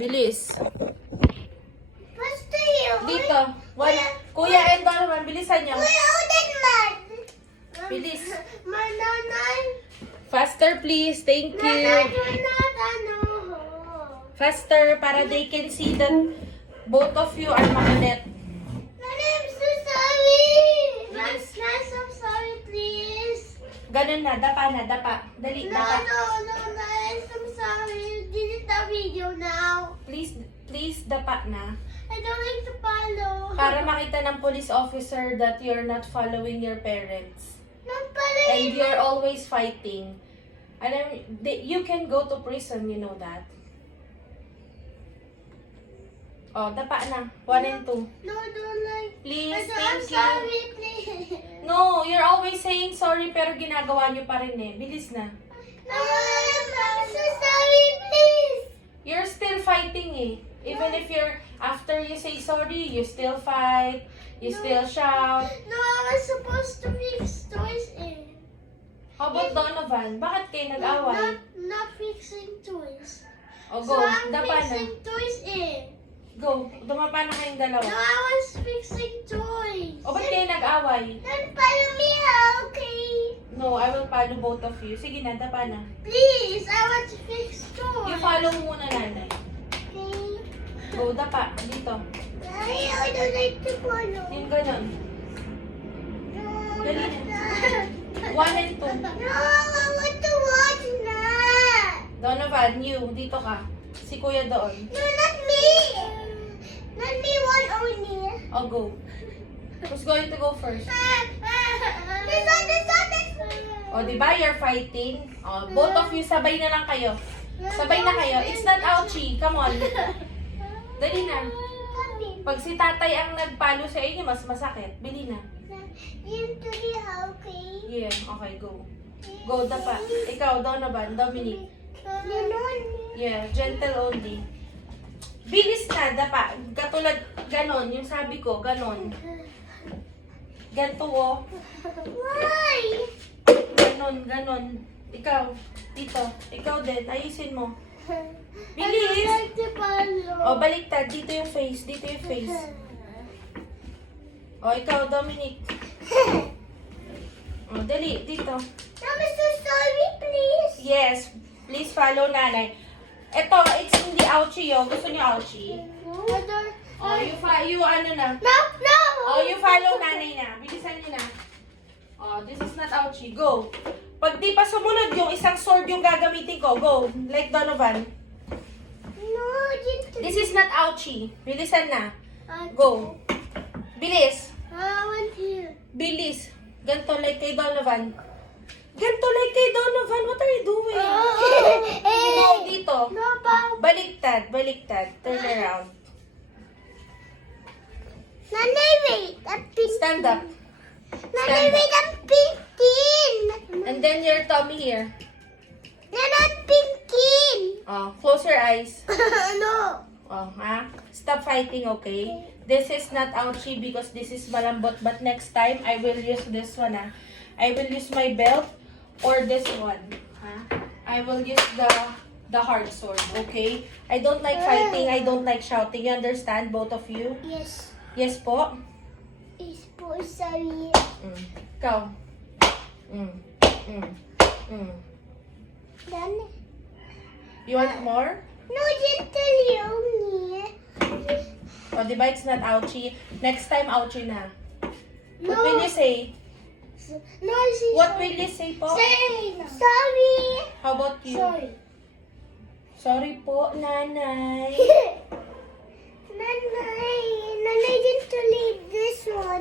Bilis. Basta yun. Dito. Kuya and Donovan, bilisan niyo. Kuya, ulit man. Bilis. Mananay. Faster, please. Thank you. Ano. Faster, para they can see that both of you are makulit. Nanay, I'm so sorry. Yes. Nanay, I'm sorry, please. Ganun na, dapa. Dali, No, dapa. Nanay, I'm sorry. Delete the video now. Please, dapa na. I don't like to follow. Para makita ng police officer that you're not following your parents. Not pala And you're always fighting. Alam, you can go to prison, you know that. Oh, dapa na. 1 and 2. No, I don't like. Please, I'm thank you. sorry, please. No, you're always saying sorry pero ginagawa nyo pa rin eh. Bilis na. No, I'm so sorry, please. You're still fighting eh. Even if after you say sorry, you still fight, you still shout. No, I was supposed to fix toys in. How about Donovan? Bakit kayo nag-away? Not fixing toys. O So go, I'm dapa na. fixing toys in. Go, dumapa na kayong dalawa. No, I was fixing toys. O ba't kayo nag-away? Then follow me, okay? No, I will follow both of you. Sige na, dapa na. Please, I want to fix toys. You follow muna nanay. Okay. Go, dapa. Dito. I don't like to follow. Yung ganon. No, Dali not na. that. 1 and 2. No, I want to watch that. Donovan, you. Dito ka. Si kuya doon. No, not me. Not me, one only. O go. Who's going to go first? This one. O, di ba? You're fighting. O, both of you, sabay na lang kayo. Sabay na kayo. It's not ouchie. Come on. Dali na. Pag si tatay ang nagpalo sa inyo, mas masakit. Bili na. Into the okay. Yeah, okay, go. Go, dapa. Ikaw, Donovan, Dominic. Yeah, gentle only. Bilis na, dapa. Katulad, ganon. Yung sabi ko, ganon. Ganto, oh. Why? Ganon. Ikaw, dito. Ikaw din, ayusin mo. I Bilis. don't like to follow. O, baliktad. Dito yung face. Dito yung face. O, ikaw, Dominic. O, dali. Dito. I'm so sorry, please. Yes. Please follow nanay. Ito, it's hindi ouchie, oh. Gusto niyo ouchie? I don't. O, you ano na. No. O, you follow nanay na. Bilisan niyo na. O, this is not ouchie. Go. Pag di pa sumunod yung isang sword yung gagamitin ko, go. Like Donovan. No, just. This is not ouchie. Bilisan na. Go. Bilis. I want here. Bilis. Ganto like kay Donovan. Ganto like kay Donovan. What are you doing? No, dito. No, pa. Baliktad. Turn around. Nanay, wait. I'm 15. Stand up. Nanay, wait. I'm 15. And then your tummy here. Nanay, I'm 15. Oh, close your eyes. No. Oh, ha? Stop fighting, okay? This is not ouchie because this is malambot. But next time, I will use this one, ha? I will use my belt or this one, ha? I will use the hard sword, okay? I don't like fighting. I don't like shouting. You understand, both of you? Yes. Yes po? It's for sorry. Ikaw. Done. You want more? No, just tell me. O, di ba it's not ouchie? Next time, ouchie na. What No. will you say? No, she's What will you say po? Say sorry. How about you? Sorry. Sorry po, nanay. Nanay, didn't leave this one.